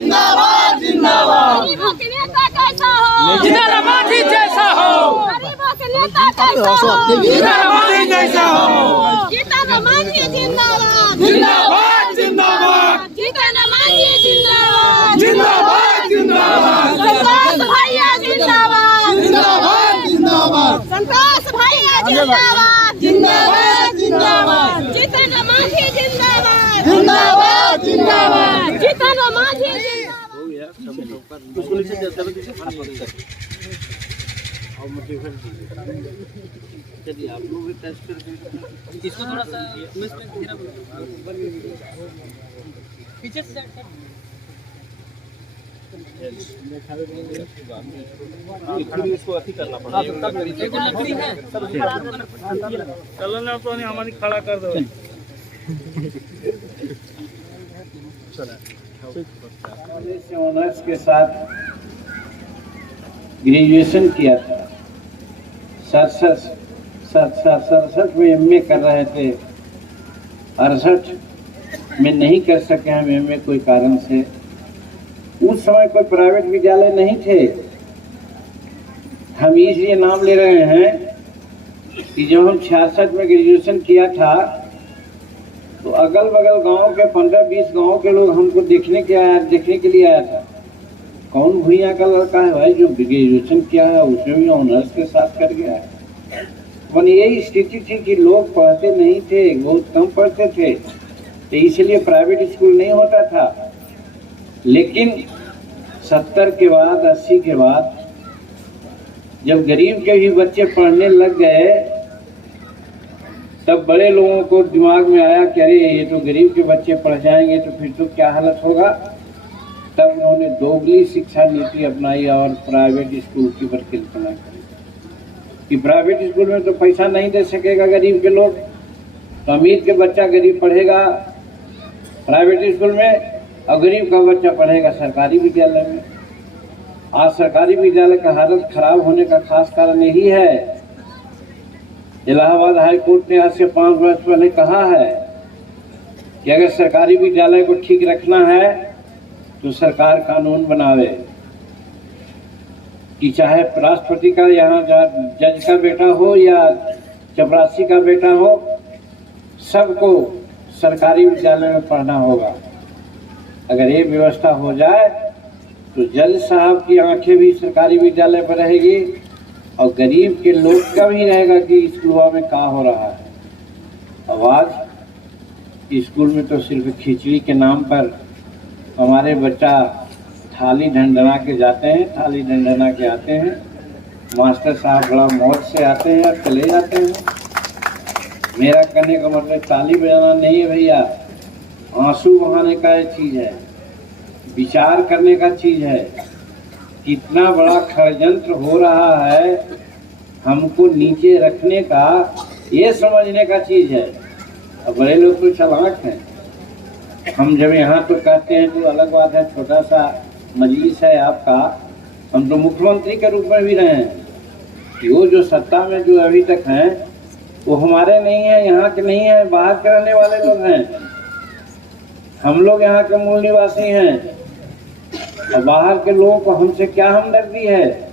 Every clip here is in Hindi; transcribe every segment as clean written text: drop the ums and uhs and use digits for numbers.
जिंदाबाद जिंदाबाद। गरीबों के नेता कैसा हो, जिंदाबाद ही जैसा हो, गरीबों के नेता कैसा हो, जिंदाबाद ही जैसा हो। जीतन मांझी जिंदाबाद, जिंदाबाद जिंदाबाद, जीतन मांझी जिंदाबाद, जिंदाबाद जिंदाबाद, संतोष भैया जिंदाबाद, जिंदाबाद जिंदाबाद, संतोष भैया जिंदाबाद, जिंदाबाद जिंदाबाद, जीतन मांझी जिंदाबाद, जिंदाबाद जिंदाबाद। जीतन मांझी जिंदाबाद। चलिए आप लोग भी टेस्ट करके इसको थोड़ा सा पीछे से इसको अति करना पड़ेगा। चलो ना तो हमारी खड़ा कर दो। ऑनर्स के साथ ग्रेजुएशन किया था, 67 में एमए कर रहे थे, 68 में नहीं कर सके हम एमए कोई कारण से। उस समय कोई प्राइवेट विद्यालय नहीं थे। हम इसलिए नाम ले रहे हैं कि जब हम 66 में ग्रेजुएशन किया था तो अगल बगल गांव के 15-20 गांव के लोग हमको देखने के लिए आया था। कौन भूया का लड़का है भाई जो ग्रेजुएशन किया है, उसमें भी ऑनर्स के साथ कर गया है। मन यही स्थिति थी कि लोग पढ़ते नहीं थे, बहुत कम पढ़ते थे, तो इसलिए प्राइवेट स्कूल नहीं होता था। लेकिन 70 के बाद 80 के बाद जब गरीब के भी बच्चे पढ़ने लग गए तब बड़े लोगों को दिमाग में आया कि अरे ये तो गरीब के बच्चे पढ़ जाएंगे तो फिर तो क्या हालत होगा। तब उन्होंने दोगली शिक्षा नीति अपनाई और प्राइवेट स्कूल की परिकल्पना करी कि प्राइवेट स्कूल में तो पैसा नहीं दे सकेगा गरीब के लोग, तो अमीर के बच्चा गरीब पढ़ेगा प्राइवेट स्कूल में और गरीब का बच्चा पढ़ेगा सरकारी विद्यालय में। आज सरकारी विद्यालय का हालत खराब होने का खास कारण यही है। इलाहाबाद हाई कोर्ट ने आज से 5 वर्ष पहले कहा है कि अगर सरकारी विद्यालय को ठीक रखना है तो सरकार कानून बनावे कि चाहे राष्ट्रपति का यहाँ जज का बेटा हो या चपरासी का बेटा हो, सबको सरकारी विद्यालय में पढ़ना होगा। अगर ये व्यवस्था हो जाए तो जज साहब की आंखें भी सरकारी विद्यालय पर रहेगी और गरीब के लोग का भी रहेगा कि स्कूलों में क्या हो रहा है। अब आज स्कूल में तो सिर्फ खिचड़ी के नाम पर हमारे बच्चा थाली ढंढना के जाते हैं, थाली ढंढना के आते हैं। मास्टर साहब बड़ा मौज से आते हैं और चले जाते हैं। मेरा कहने का मतलब ताली बजाना नहीं है भैया, आंसू बहाने का एक चीज़ है, विचार करने का चीज़ है। कितना बड़ा षड्यंत्र हो रहा है हमको नीचे रखने का, ये समझने का चीज़ है। अब बड़े लोग तो चालाक हैं। हम जब यहाँ तो कहते हैं तो अलग बात है, छोटा सा मजलिस है आपका। हम तो मुख्यमंत्री के रूप में भी रहे हैं कि वो जो सत्ता में जो अभी तक हैं वो हमारे नहीं है, यहाँ के नहीं है, बाहर के रहने वाले लोग हैं। हम लोग यहाँ के मूल निवासी हैं और बाहर के लोगों को हमसे क्या हमदर्दी है।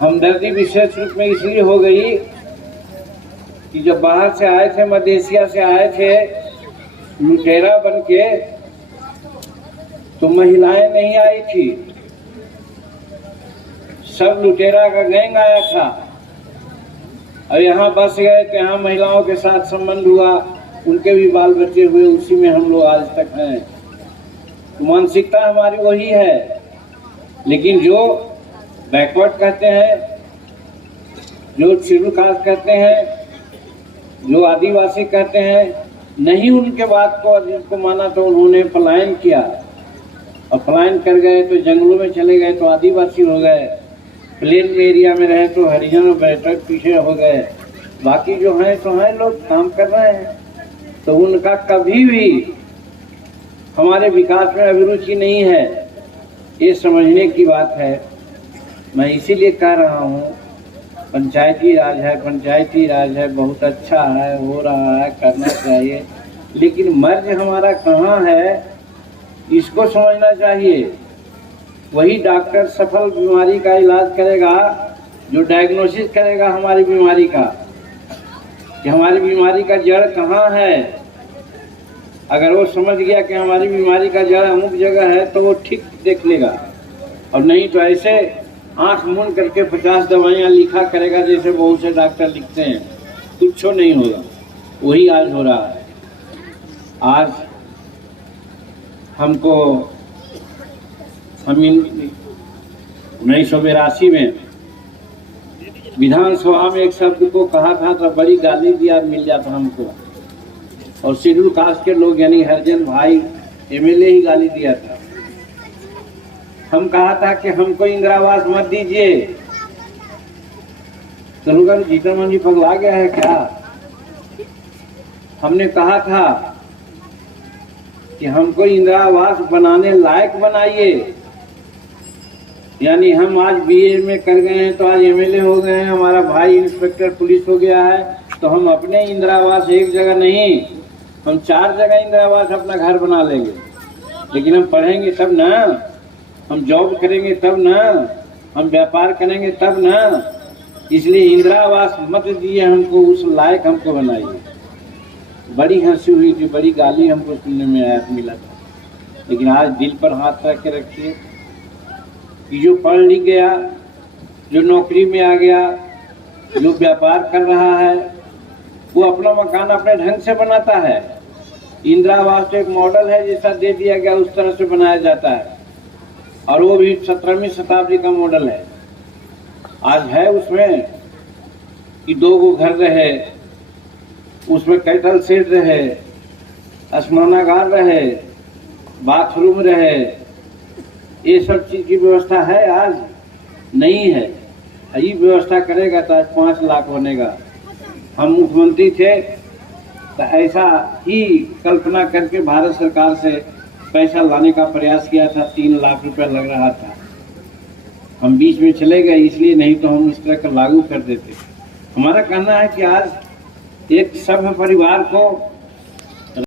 हमदर्दी विशेष रूप में इसलिए हो गई कि जब बाहर से आए थे, मध्य एशिया से आए थे लुटेरा बन के, तो महिलाएं नहीं आई थी, सब लुटेरा का गैंग आया था। और यहाँ बस गए तो यहाँ महिलाओं के साथ संबंध हुआ, उनके भी बाल बच्चे हुए, उसी में हम लोग आज तक हैं। तो मानसिकता हमारी वही है। लेकिन जो बैकवर्ड कहते हैं, जो शेड्यूल कास्ट कहते हैं, जो आदिवासी कहते हैं, नहीं उनके बात को जिनको माना तो उन्होंने पलायन किया और पलायन कर गए तो जंगलों में चले गए तो आदिवासी हो गए, प्लेन में एरिया में रहे तो हरिजन और बैठक पीछे हो गए। बाकी जो हैं तो हैं, लोग काम कर रहे हैं, तो उनका कभी भी हमारे विकास में अभिरुचि नहीं है, ये समझने की बात है। मैं इसीलिए कह रहा हूँ पंचायती राज है, पंचायती राज है, बहुत अच्छा है, हो रहा है, करना चाहिए, लेकिन मर्ज हमारा कहाँ है इसको समझना चाहिए। वही डॉक्टर सफल बीमारी का इलाज करेगा जो डायग्नोसिस करेगा हमारी बीमारी का, कि हमारी बीमारी का जड़ कहाँ है। अगर वो समझ गया कि हमारी बीमारी का जड़ अमुक जगह है तो वो ठीक देख लेगा, और नहीं तो ऐसे आंख मूंद करके 50 दवाइयाँ लिखा करेगा जैसे बहुत से डॉक्टर लिखते हैं, कुछ नहीं होगा। वही आज हो रहा है। आज हमको हम 1982 में विधानसभा में एक शब्द को कहा था तो बड़ी गाली दिया मिल जाता हमको, और शेड्यूल कास्ट के लोग यानी हरिजन भाई एमएलए ही गाली दिया था। हम कहा था कि हमको इंदिरा आवास मत दीजिए, तो लोग जीतन जी पगला गया है क्या। हमने कहा था कि हमको इंदिरा आवास बनाने लायक बनाइए, यानी हम आज बीए में कर गए हैं तो आज एमएलए हो गए हैं, हमारा भाई इंस्पेक्टर पुलिस हो गया है, तो हम अपने इंदिरा आवास एक जगह नहीं, हम 4 जगह इंदिरा आवास अपना घर बना लेंगे। लेकिन हम पढ़ेंगे तब ना, हम जॉब करेंगे तब ना, हम व्यापार करेंगे तब ना। इसलिए इंदिरा आवास मत दिए हमको, उस लायक हमको बनाइए। बड़ी हंसी हुई थी, बड़ी गाली हमको सुनने में आया मिला था। लेकिन आज दिल पर हाथ रख के रखिए कि जो पढ़ लिख गया, जो नौकरी में आ गया, जो व्यापार कर रहा है, वो अपना मकान अपने ढंग से बनाता है। इंदिरा आवास तो एक मॉडल है, जैसा दे दिया गया उस तरह से बनाया जाता है, और वो भी 17वीं शताब्दी का मॉडल है। आज है उसमें कि 2 गो घर रहे, उसमें कैटल शेड रहे, स्मरणागार रहे, बाथरूम रहे, ये सब चीज की व्यवस्था है। आज नहीं है। ये व्यवस्था करेगा तो आज 5 लाख बनेगा। हम मुख्यमंत्री थे तो ऐसा ही कल्पना करके भारत सरकार से पैसा लाने का प्रयास किया था, 3 लाख रुपया लग रहा था। हम बीच में चले गए, इसलिए नहीं तो हम इस तरह का लागू कर देते। हमारा कहना है कि आज एक सभ्य परिवार को